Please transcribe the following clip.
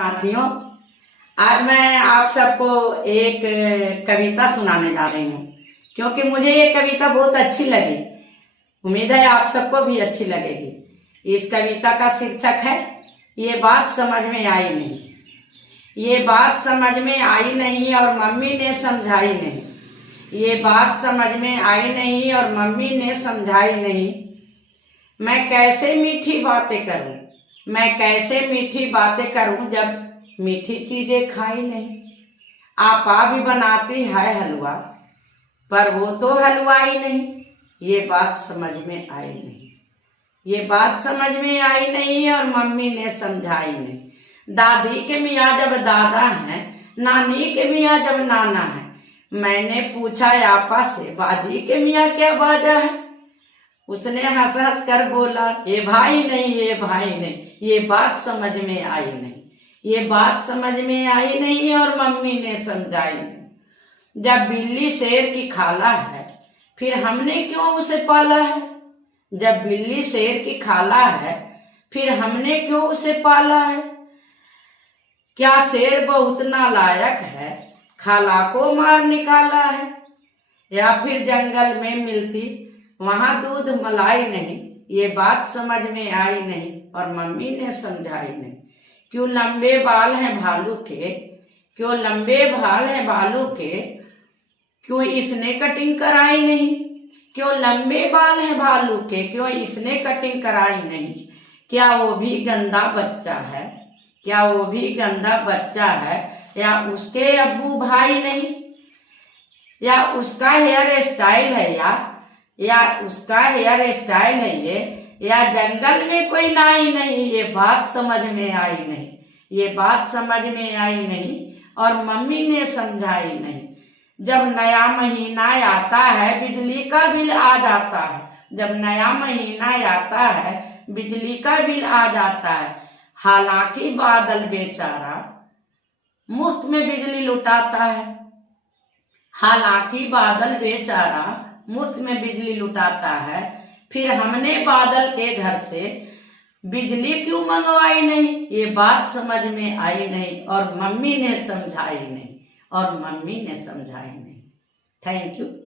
साथियों, आज मैं आप सबको एक कविता सुनाने जा रही हूँ क्योंकि मुझे ये कविता बहुत अच्छी लगी। उम्मीद है आप सबको भी अच्छी लगेगी। इस कविता का शीर्षक है ये बात समझ में आई नहीं। ये बात समझ में आई नहीं और मम्मी ने समझाई नहीं। ये बात समझ में आई नहीं और मम्मी ने समझाई नहीं। मैं कैसे मीठी बातें करूं, मैं कैसे मीठी बातें करूं जब मीठी चीजें खाई नहीं। आपा भी बनाती है हलवा पर वो तो हलवाई नहीं। ये बात समझ में आई नहीं। ये बात समझ में आई नहीं और मम्मी ने समझाई नहीं। दादी के मियाँ जब दादा हैं, नानी के मियाँ जब नाना है। मैंने पूछा आपा से बाजी के मियाँ क्या बाजा है। उसने हंस हंस कर बोला ये भाई नहीं, ये भाई नहीं। ये बात समझ में आई नहीं। ये बात समझ में आई नहीं और मम्मी ने समझाई नहीं। जब बिल्ली शेर की खाला है फिर हमने क्यों उसे पाला है। जब बिल्ली शेर की खाला है फिर हमने क्यों उसे पाला है। क्या शेर बहुत नालायक है, खाला को मार निकाला है। या फिर जंगल में मिलती वहां दूध मलाई नहीं। ये बात समझ में आई नहीं और मम्मी ने समझाई नहीं। क्यों लंबे बाल हैं भालू के, क्यों लंबे बाल हैं भालू के, क्यों इसने कटिंग कराई नहीं। क्यों लंबे बाल हैं भालू के, क्यों इसने कटिंग कराई नहीं। क्या वो भी गंदा बच्चा है, क्या वो भी गंदा बच्चा है। या उसके अब्बू भाई नहीं, या उसका हेयर स्टाइल है, या उसका हेयर स्टाइल है ये, या जंगल में कोई नाई नहीं। ये बात समझ में आई नहीं। ये बात समझ में आई नहीं और मम्मी ने समझाई नहीं। जब नया महीना आता है बिजली का बिल आ जाता है। जब नया महीना आता है बिजली का बिल आ जाता है। हालांकि बादल बेचारा मुफ्त में बिजली लुटाता है। हालांकि बादल बेचारा मुफ्त में बिजली लुटाता है। फिर हमने बादल के घर से बिजली क्यों मंगवाई नहीं। ये बात समझ में आई नहीं और मम्मी ने समझाई नहीं, और मम्मी ने समझाई नहीं। Thank you.